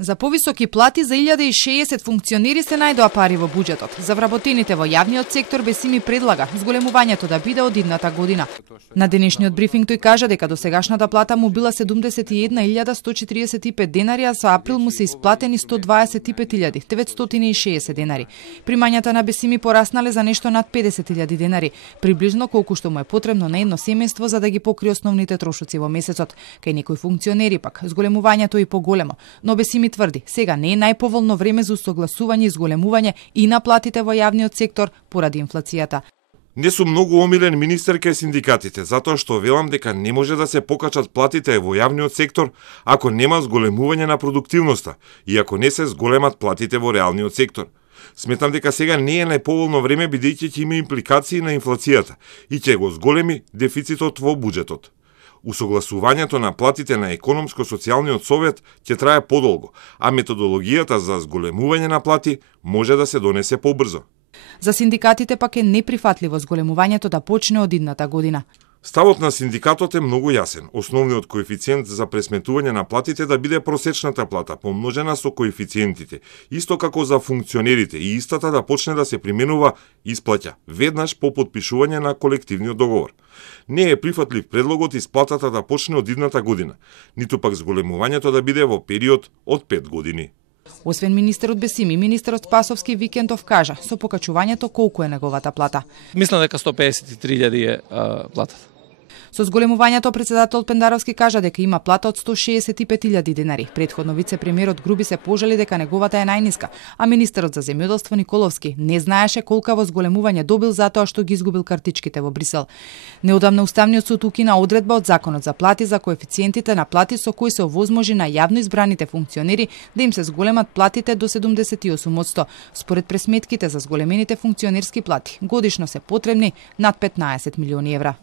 За повисоки плати за 1060 функционери се најдоа пари во буџетот. За вработените во јавниот сектор Бесими предлага зголемувањето да биде од идната година. На денешниот брифинг тој кажа дека досегашната плата му била 71.145 денари, а за април му се исплатени 125.960 денари. Примањата на Бесими пораснале за нешто над 50.000 денари, приближно колку што му е потребно на едно семејство за да ги покри основните трошоци во месецот. Кај некои функционери пак зголемувањето е поголемо, но Бесими тврди, сега не е најповолно време за усогласување и зголемување и на платите во јавниот сектор поради инфлацијата. Не сум многу омилен министер кај синдикатите, затоа што велам дека не може да се покачат платите во јавниот сектор ако нема зголемување на продуктивноста и ако не се зголемат платите во реалниот сектор. Сметам дека сега не е најповолно време бидејќи ќе има импликации на инфлацијата и ќе го зголеми дефицитот во буџетот. Усогласувањето на платите на Економско-социјалниот совет ќе трае подолго, а методологијата за зголемување на плати може да се донесе побрзо. За синдикатите пак е неприфатливо зголемувањето да почне од идната година. Ставот на синдикатот е многу јасен. Основниот коефициент за пресметување на платите да биде просечната плата, помножена со коефициентите, исто како за функционерите, и истата да почне да се применува исплаќа веднаш по потпишување на колективниот договор. Не е прифатлив предлогот исплатата да почне од идната година, ниту пак зголемувањето да биде во период од 5 години. Освен министерот Бесими, министерот Спасовски Викентов кажа со покачувањето колку е неговата плата. Мислам дека 153.000 е платата. Со зголемувањето председател Пендаровски кажа дека има плата од 165.000 денари. Претходно вице-премиерот Груби се пожали дека неговата е најниска, а министерот за земјоделство Николовски не знаеше колкаво зголемување добил затоа што ги изгубил картичките во Брисел. Неодамна Уставниот суд укина одредба од Законот за плати за коефициентите на плати со кои се овозможи на јавно избраните функционери да им се зголемат платите до 78%. Според пресметките за зголемените функционерски плати, годишно се потребни над 15 милиони евра.